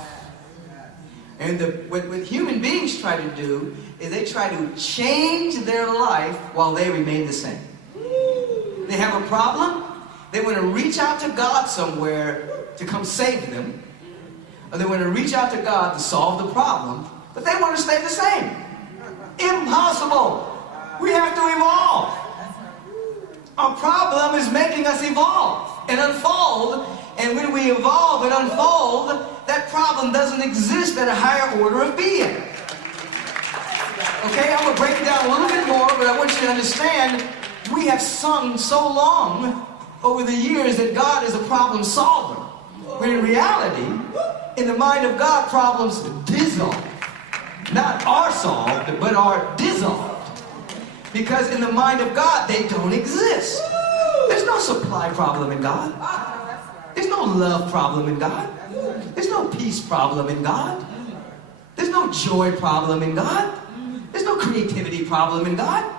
And what human beings try to do is they try to change their life while they remain the same. They have a problem. They want to reach out to God somewhere to come save them. Or they want to reach out to God to solve the problem, but they want to stay the same. Impossible. We have to evolve. Our problem is making us evolve and unfold. And when we evolve and unfold, that problem doesn't exist at a higher order of being. Okay, I'm going to break it down a little bit more, but I want you to understand, we have sung so long over the years that God is a problem solver. When in reality, in the mind of God, problems dissolve. Not are solved, but are dissolved. Because in the mind of God, they don't exist. There's no supply problem in God. There's no love problem in God. There's no peace problem in God. There's no joy problem in God. There's no creativity problem in God.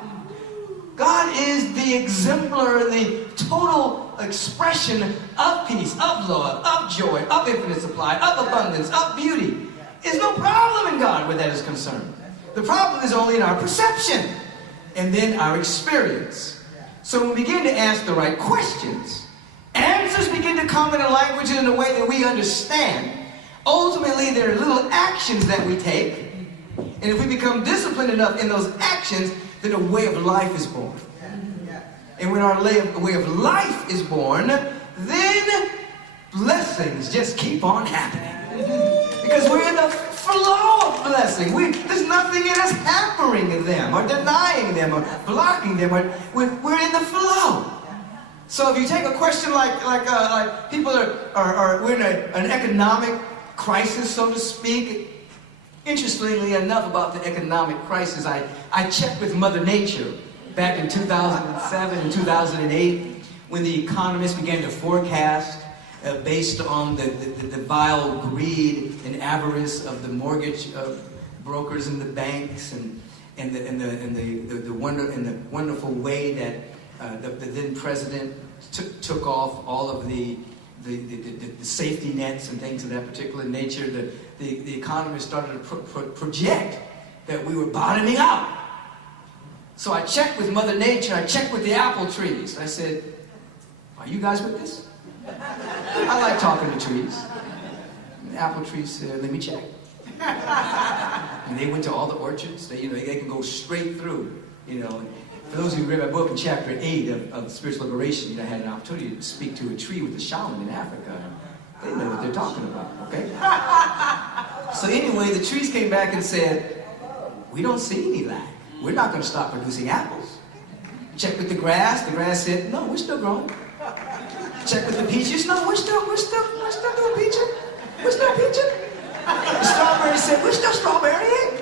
God is the exemplar, the total expression of peace, of love, of joy, of infinite supply, of abundance, of beauty. There's no problem in God where that is concerned. The problem is only in our perception and then our experience. So when we begin to ask the right questions, answers begin to come in a language and in a way that we understand. Ultimately, there are little actions that we take. And if we become disciplined enough in those actions, then a way of life is born. And when our way of life is born, then blessings just keep on happening. Because we're in the flow of blessing. There's nothing in us hampering them or denying them or blocking them. We're in the flow. So if you take a question like people we're in an economic crisis, so to speak. Interestingly enough, about the economic crisis, I checked with Mother Nature back in 2007 and 2008 when the economists began to forecast based on the vile greed and avarice of the mortgage brokers and the banks and the wonderful way that the then president took off all of the safety nets and things of that particular nature. The economists started to project that we were bottoming out. So I checked with Mother Nature, I checked with the apple trees. I said, are you guys with this? I like talking to trees. And the apple trees said, let me check. And they went to all the orchards. They can go straight through, For those of you who read my book in chapter 8 of Spiritual Liberation, I had an opportunity to speak to a tree with a shaman in Africa. They know what they're talking about, okay? So anyway, the trees came back and said, we don't see any lack. We're not going to stop producing apples. Check with the grass said, no, we're still growing. Check with the peaches, no, we're still doing peaches. We're still peaching. The strawberry said, we're still strawberrying.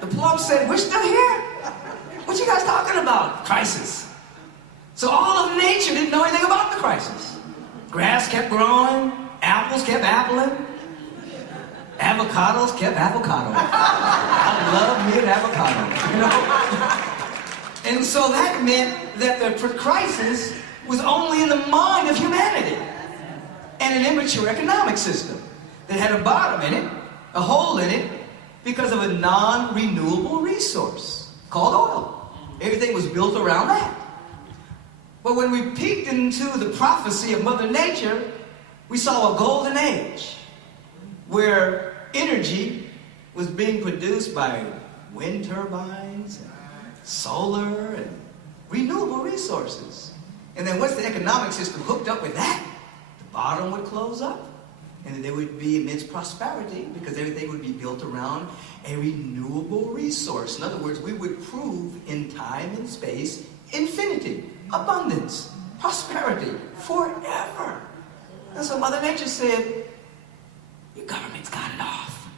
The plum said, we're still here. What you guys talking about? Crisis. So all of nature didn't know anything about the crisis. Grass kept growing, apples kept appling, avocados kept avocado. I love me an avocado, And so that meant that the crisis was only in the mind of humanity and an immature economic system that had a bottom in it, a hole in it, because of a non-renewable resource called oil. Everything was built around that. But when we peeked into the prophecy of Mother Nature, we saw a golden age where energy was being produced by wind turbines, and solar, and renewable resources. And then once the economic system hooked up with that, the bottom would close up. And then there would be immense prosperity because everything would be built around a renewable resource. In other words, we would prove in time and space infinity, abundance, prosperity, forever. And so Mother Nature said, your government's got it off.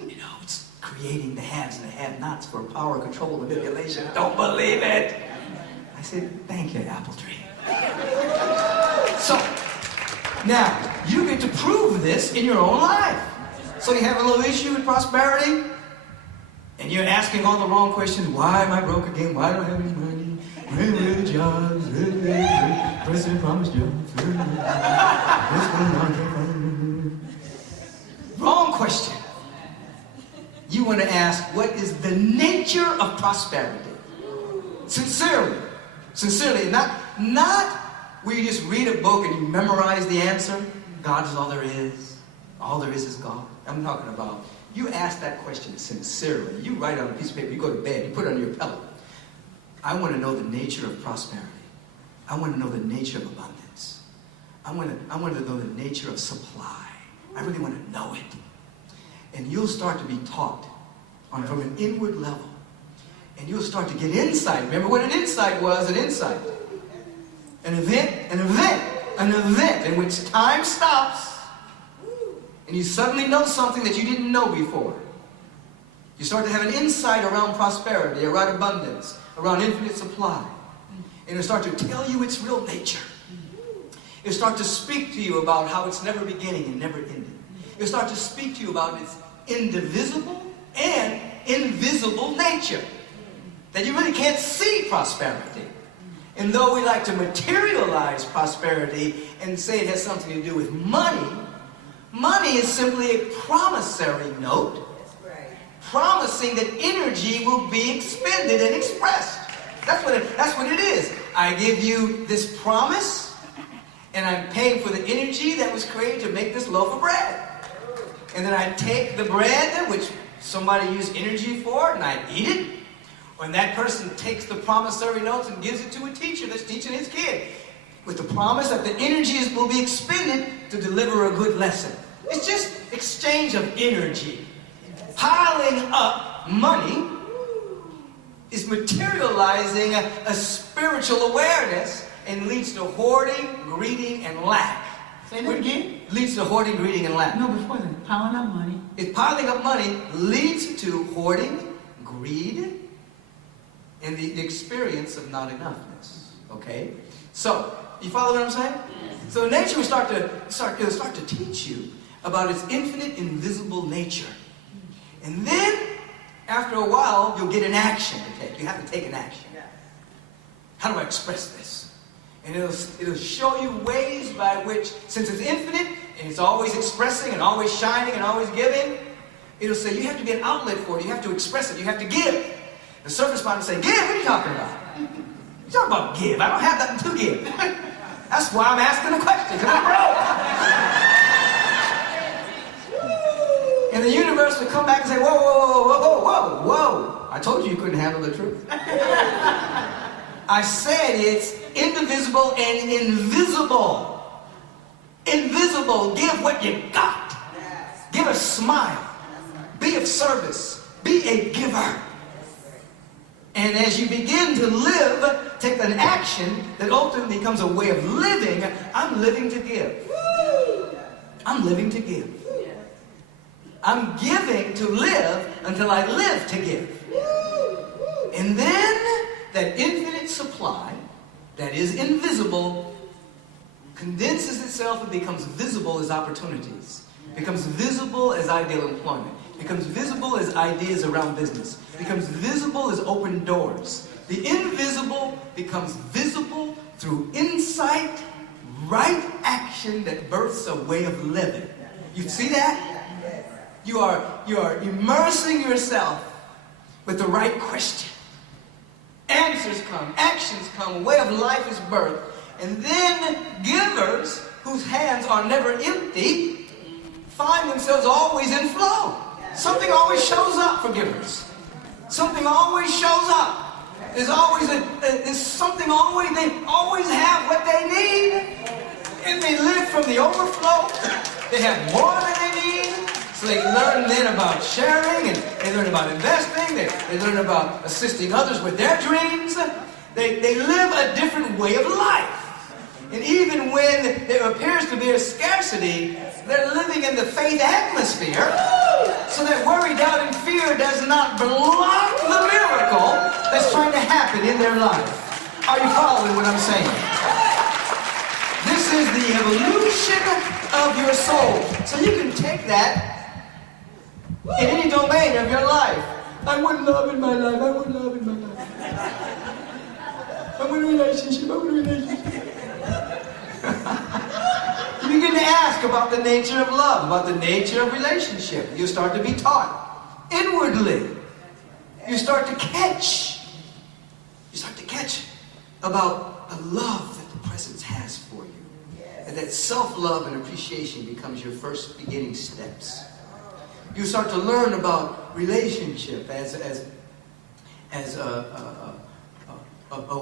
You know, it's creating the haves and the have-nots for power, control, manipulation. Don't believe it. I said, thank you, apple tree. So, now, you get to prove this in your own life. So you have a little issue with prosperity, and you're asking all the wrong questions. Why am I broke again? Why don't I have any money? Where are the jobs? President promised jobs. What's going on? Wrong question. You want to ask, what is the nature of prosperity? Sincerely. Sincerely. Not where you just read a book and you memorize the answer. God is all there is. All there is God. I'm talking about, you ask that question sincerely. You write it on a piece of paper, you go to bed, you put it under your pillow. I want to know the nature of prosperity. I want to know the nature of abundance. I want to know the nature of supply. I really want to know it. And you'll start to be taught from an inward level. And you'll start to get insight. Remember what an insight was? An insight. An event in which time stops and you suddenly know something that you didn't know before. You start to have an insight around prosperity, around abundance, around infinite supply. And it'll start to tell you its real nature. It'll start to speak to you about how it's never beginning and never ending. It'll start to speak to you about its indivisible and invisible nature. That you really can't see prosperity. And though we like to materialize prosperity and say it has something to do with money, money is simply a promissory note promising that energy will be expended and expressed. That's what it is. I give you this promise, and I'm paying for the energy that was created to make this loaf of bread. And then I take the bread, which somebody used energy for, and I eat it. When that person takes the promissory notes and gives it to a teacher that's teaching his kid, with the promise that the energy will be expended to deliver a good lesson. It's just exchange of energy. Piling up money is materializing a spiritual awareness and leads to hoarding, greeding, and lack. Say that again? Leads to hoarding, greeding, and lack. No, before that, piling up money. If piling up money leads to hoarding, greed, and the experience of not enoughness. Okay? So, you follow what I'm saying? So nature will start to teach you about its infinite, invisible nature. And then, after a while, you'll get an action to take. You have to take an action. How do I express this? And it'll show you ways by which, since it's infinite, and it's always expressing, and always shining, and always giving, it'll say you have to be an outlet for it. You have to express it. You have to give. The surface body will say, give? What are you talking about? You're talking about give. I don't have nothing to give. That's why I'm asking the question, because I'm broke. And the universe will come back and say, whoa, whoa, whoa, whoa, whoa, whoa. I told you couldn't handle the truth. I said it's indivisible and invisible. Invisible. Give what you got. Give a smile. Be of service. Be a giver. And as you begin to live, take an action that ultimately becomes a way of living. I'm living to give. I'm living to give. I'm giving to live until I live to give. And then that infinite supply that is invisible condenses itself and becomes visible as opportunities. Becomes visible as ideal employment. Becomes visible as ideas around business. Becomes visible as open doors. The invisible becomes visible through insight, right action that births a way of living. You see that? You are immersing yourself with the right question. Answers come, actions come, a way of life is birthed. And then givers whose hands are never empty find themselves always in flow. Something always shows up for givers. Something always shows up. There's always something always, they always have what they need. And they live from the overflow. They have more than they need. So they learn then about sharing, and they learn about investing, they learn about assisting others with their dreams. They live a different way of life. And even when there appears to be a scarcity, they're living in the faith atmosphere, so that worry, doubt, and fear does not block the miracle that's trying to happen in their life. Are you following what I'm saying? This is the evolution of your soul. So you can take that in any domain of your life. I want love in my life. I want love in my life. I want a relationship. I want a relationship. You begin to ask about the nature of love, about the nature of relationship. You start to be taught inwardly. You start to catch. You start to catch about the love that the presence has for you. And that self-love and appreciation becomes your first beginning steps. You start to learn about relationship as a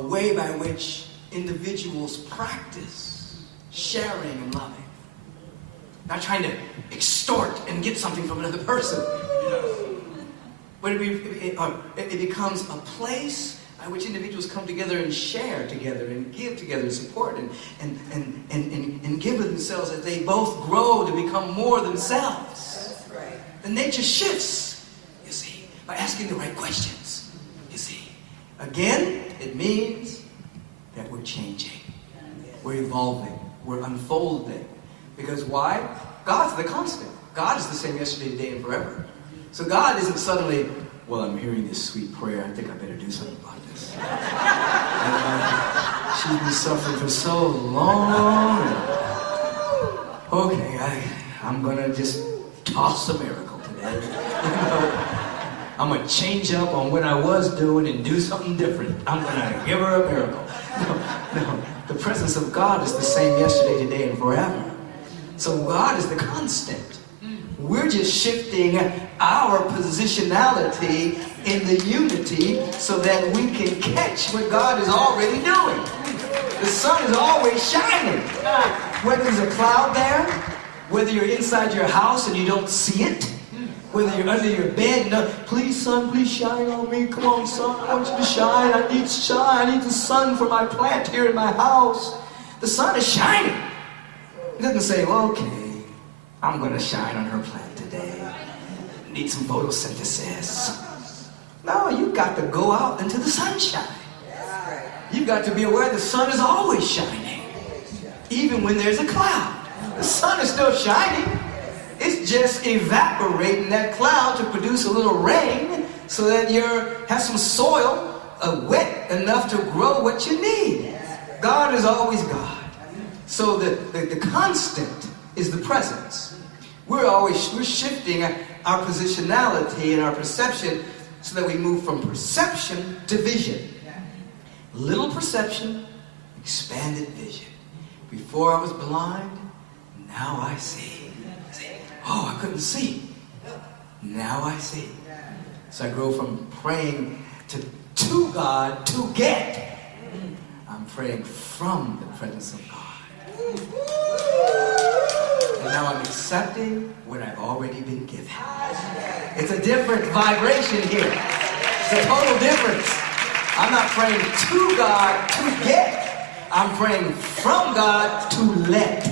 way by which individuals practice sharing and loving. Not trying to extort and get something from another person. But it becomes a place by which individuals come together and share together and give together and support and give of themselves as they both grow to become more themselves. The nature shifts, you see, by asking the right questions, you see. Again, it means that we're changing. We're evolving. We're unfolding. Because why? God's the constant. God is the same yesterday, today, and forever. So God isn't suddenly, well, I'm hearing this sweet prayer. I think I better do something about this. She's been suffering for so long. Okay, I'm going to just toss a miracle today. I'm going to change up on what I was doing and do something different. I'm going to give her a miracle. No. The presence of God is the same yesterday, today, and forever. So God is the constant. We're just shifting our positionality in the unity so that we can catch what God is already doing. The sun is always shining. Whether there's a cloud there, whether you're inside your house and you don't see it, whether you're under your bed, please, sun, please shine on me. Come on, sun, I want you to shine. I need shine. I need the sun for my plant here in my house. The sun is shining. It doesn't say, well, okay, I'm going to shine on her plant today. Need some photosynthesis. No, you've got to go out into the sunshine. You've got to be aware the sun is always shining. Even when there's a cloud. The sun is still shining. It's just evaporating that cloud to produce a little rain so that you have some soil wet enough to grow what you need. God is always God. So the constant is the presence. We're shifting our positionality and our perception so that we move from perception to vision. Little perception, expanded vision. Before I was blind, now I see. Oh, I couldn't see. Now I see. So I grow from praying to God to get. I'm praying from the presence of God. And now I'm accepting what I've already been given. It's a different vibration here. It's a total difference. I'm not praying to God to get. I'm praying from God to let.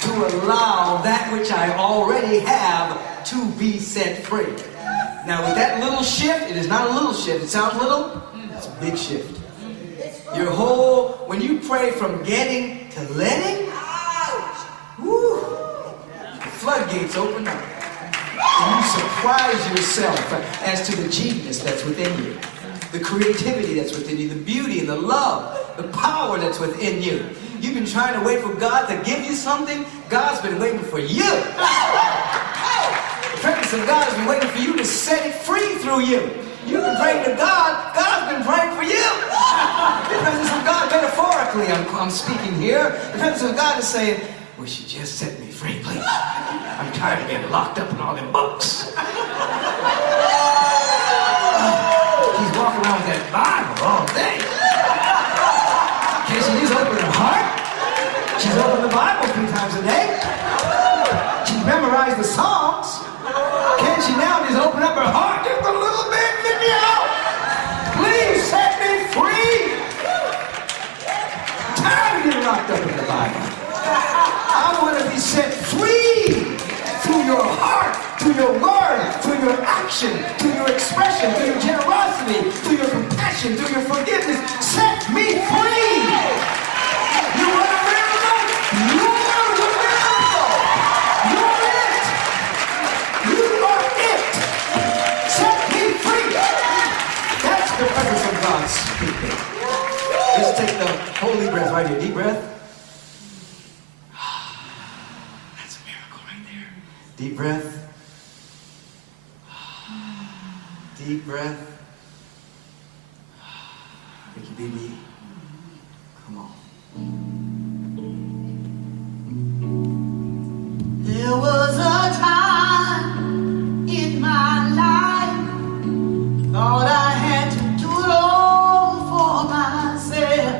To allow that which I already have to be set free. Now with that little shift, it is not a little shift. It sounds little, it's a big shift. Your whole, when you pray from getting to letting, woo, the floodgates open up. And you surprise yourself as to the genius that's within you, the creativity that's within you, the beauty and the love the power that's within you. You've been trying to wait for God to give you something. God's been waiting for you. The presence of God has been waiting for you to set it free through you. You've been praying to God. God's been praying for you. The presence of God, metaphorically, I'm speaking here. The presence of God is saying, "Will you just set me free, please? I'm tired of getting locked up in all them books." She's walking around with that Bible all day. Can't she just open her heart? She's opened the Bible 3 times a day. She's memorized the Psalms. Can't she now just open up her heart just a little bit? Let me out. Please set me free. I'm tired of getting locked up in the Bible. I want to be set free through your heart, through your word, through your action, through your expression, through your generosity, through your compassion, through your forgiveness. Set me free. You want a miracle? You're the miracle. You're it. You are it. Set me free. That's the presence of God speaking. Let's take the holy breath right here. Deep breath. That's a miracle right there. Deep breath. Deep breath. Vicki, baby. Come on. There was a time in my life, thought I had to do it all for myself.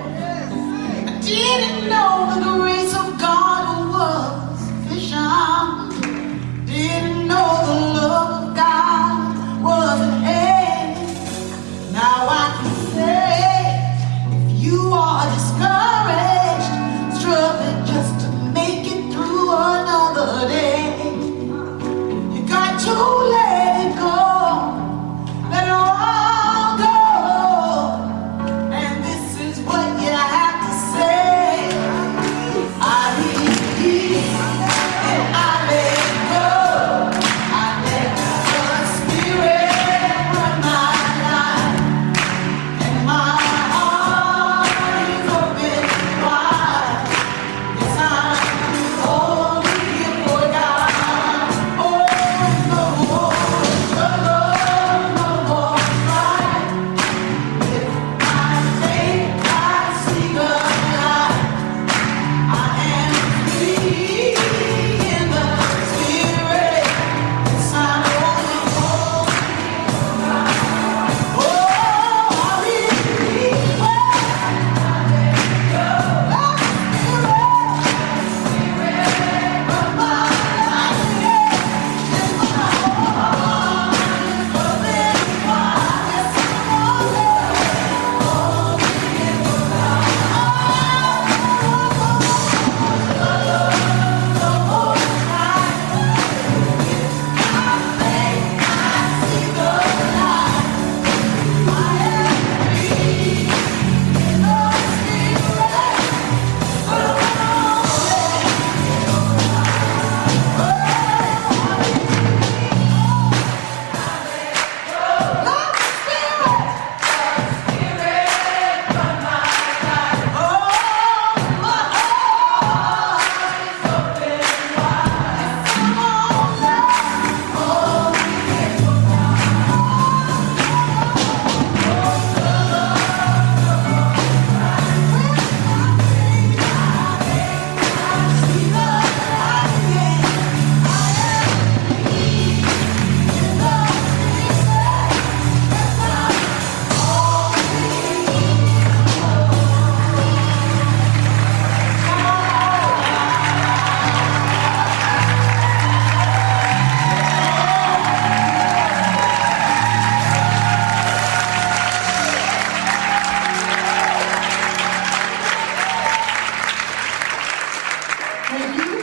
I didn't know the grace of God was sufficient. Didn't know the love of God was at hand. Now I can say, if you are discouraged, struggling just to make it through another day, you got to let it go, let it all go, and this is what you have to say: I release and I let go, I let the Spirit run my life, and my heart is open wide. Yes, I'm only here for God. Oh, no more struggle, no more strife. With my faith, I see the light. I am free in the Spirit. Yes, I'm only for God. Oh, I release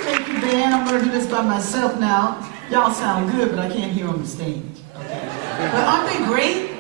Thank you, Dan. I'm going to do this by myself now. Y'all sound good, but I can't hear on the stage. Okay. But aren't they great?